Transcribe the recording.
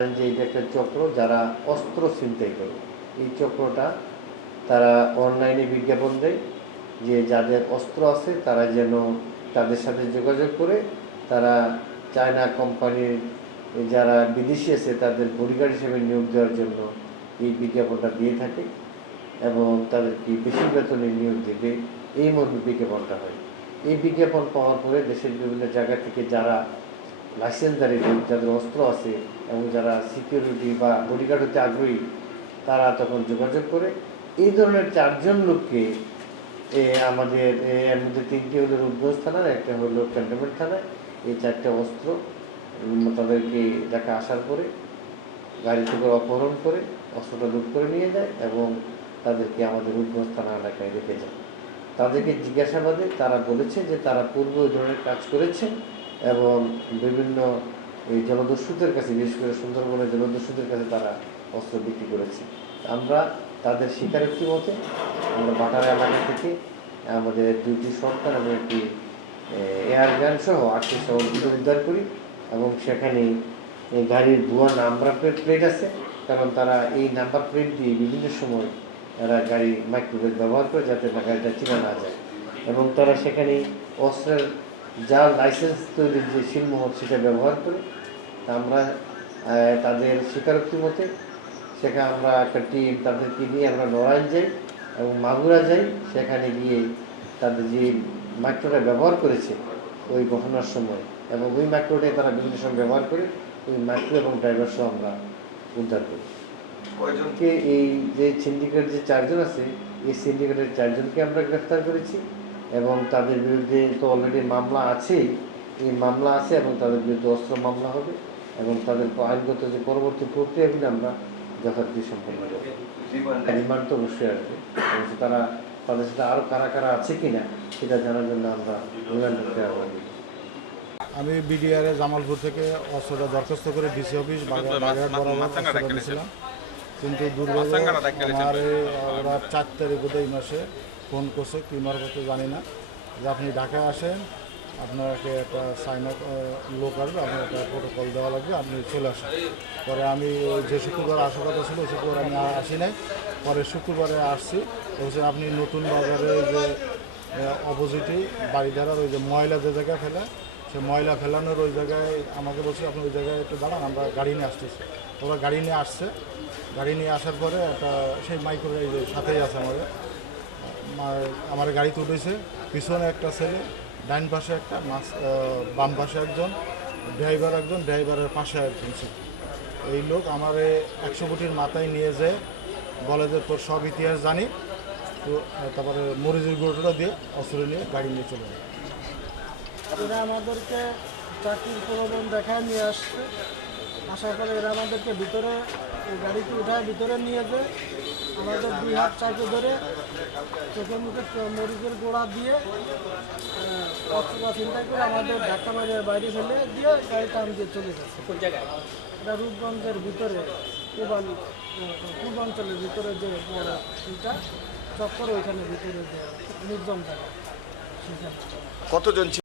যে এটা একটা চক্র যারা অস্ত্র ছিনতাই করে। এই চক্রটা তারা অনলাইনে বিজ্ঞাপন দেয় যে যাদের অস্ত্র আছে তারা যেন তাদের সাথে যোগাযোগ করে তারা চায়না কোম্পানির যারা বিদেশি আছে তাদের বডিগার্ড হিসেবে নিয়োগ দেওয়ার জন্য এই বিজ্ঞাপনটা দিয়ে থাকে এবং তাদেরকে বেশি বেতনে নিয়োগ দেবে, এই মর্মে বিজ্ঞাপনটা হয়। এই বিজ্ঞাপন পাওয়ার পরে দেশের বিভিন্ন জায়গা থেকে যারা লাইসেন্সধারী লোক, যাদের অস্ত্র আছে এবং যারা সিকিউরিটি বা বডিগার্ড হতে আগ্রহী, তারা তখন যোগাযোগ করে এই ধরনের 4 জন লোককে আমাদের এর মধ্যে 3টি হলো রূপগঞ্জ থানার, একটা হলো ক্যান্টনমেন্ট থানায়। এই 4টে অস্ত্র তাদেরকে দেখা আসার পরে গাড়িতে করে অপহরণ করে অস্ত্রটা লুট করে নিয়ে যায় এবং তাদেরকে আমাদের রূপগঞ্জ থানা এলাকায় রেখে যায়। তাদেরকে জিজ্ঞাসাবাদে তারা বলেছে যে তারা পূর্বে ওই ধরনের কাজ করেছে এবং বিভিন্ন এই জলদস্যুদের কাছে, বিশেষ করে সুন্দরবনের জলদস্যুদের কাছে তারা অস্ত্র বিক্রি করেছে। আমরা তাদের স্বীকারোক্তি মতে আমরা বাটারা এলাকা থেকে আমাদের 2টি সরকার এবং একটি এয়ার গান সহ 8টি সহযোগিতা উদ্ধার করি এবং সেখানে গাড়ির ভুয়া নাম্বার প্লেট আছে, কারণ তারা এই নাম্বার প্লেট দিয়ে বিভিন্ন সময় তারা গাড়ি মাইক্রোওয়েভ ব্যবহার করে যাতে গাড়িটা চেনা না যায় এবং তারা সেখানে অস্ত্রের যা লাইসেন্স তৈরির যে শিলমোহর সেটা ব্যবহার করে। আমরা তাদের স্বীকারোক্তি মতে সেখানে আমরা একটা টিম তাদেরকে নিয়ে আমরা নড়াইল যাই এবং মাগুরা যাই। সেখানে গিয়ে তাদের যে মাইক্রোটা ব্যবহার করেছে ওই ঘটনার সময় এবং ওই মাইক্রোটাই তারা বিভিন্ন সময় ব্যবহার করে ওই মাইক্রো এবং ড্রাইভার সহ আমরা উদ্ধার করি। কয়জনকে এই যে সিন্ডিকেট যে 4 জন আছে এই সিন্ডিকেটের 4 জনকে আমরা গ্রেফতার করেছি এবং তাদের বিরুদ্ধে তো অলরেডি মামলা আছে, এই মামলা আছে এবং তাদের বিরুদ্ধে অস্ত্র মামলা হবে এবং তাদের আইনগত যে পরবর্তী প্রক্রিয়াগুলি আমরা যথারীতি সম্পন্ন করব। রিমান্ড তো অবশ্যই আসবে, তারা তাদের সাথে আরও কারা কারা আছে কিনা সেটা জানার জন্য আমরা রিমান্ড করতে আহ্বান করি। আমি বিডিআরে জামালপুর থেকে অস্ত্রটা দরখাস্ত করে ডিসি অফিস বাগেরহাট বরাবর অস্ত্রটা দিয়েছিলাম, কিন্তু দুর্ভাগ্য আমার ওরা 4 তারিখ এই মাসে ফোন করছে কী মারফতে জানি না, যে আপনি ঢাকায় আসেন, আপনাকে একটা সাইন আপ লোক আসবে, আপনার একটা প্রোটোকল দেওয়া লাগবে, আপনি চলে আসেন। পরে আমি যে শুক্রবার আসার কথা ছিল ওই শুক্রবার আমি আসি নাই, পরে শুক্রবারে আসছি। বলছে আপনি নতুন বাজারে যে অপোজিটে বাড়িধারার ওই যে ময়লা যে জায়গায় ফেলে, সে ময়লা ফেলানোর ওই জায়গায় আমাকে বলছে আপনি ওই জায়গায় একটু দাঁড়ান, আমরা গাড়ি নিয়ে আসতেছি। ওরা গাড়ি নিয়ে আসছে, গাড়ি নিয়ে আসার পরে একটা সেই মাইক্রো এই যে সাথেই আছে আমার গাড়িতে উঠেছে, পিছনে একটা ছেলে, ডাইন পাশে একটা, বাম পাশে একজন, ড্রাইভার একজন, ড্রাইভারের পাশে একজন ছিল। এই লোক আমার 100 কোটির মাথায় নিয়ে যেয়ে বলে যে তোর সব ইতিহাস জানি, তো তারপরে মরিচের গুঁড়োটা দিয়ে অস্ত্র নিয়ে গাড়ি নিয়ে চলে যায়। এরা আমাদেরকে চাকরির প্রলোভন দেখায় নিয়ে আসছে, আসার পরে এরা আমাদেরকে ভিতরে গাড়িতে উঠায় ভিতরে নিয়ে যায়, আমাদের 2 হাত চাকে ধরে চোখে মুখে মরিচের গোড়া দিয়ে অস্ত্র চিন্তা করে আমাদের ধাক্কা মারে বাইরে ফেলে দিয়ে গাড়ি টান দিয়ে চলে যাচ্ছে। কোন জায়গায়? এটা রূপগঞ্জের ভিতরে পূর্বাঞ্চলের ভিতরে যে এটা চক্কর, ওইখানে ভিতরে যে নির্জন জায়গা সেখানে। কতজন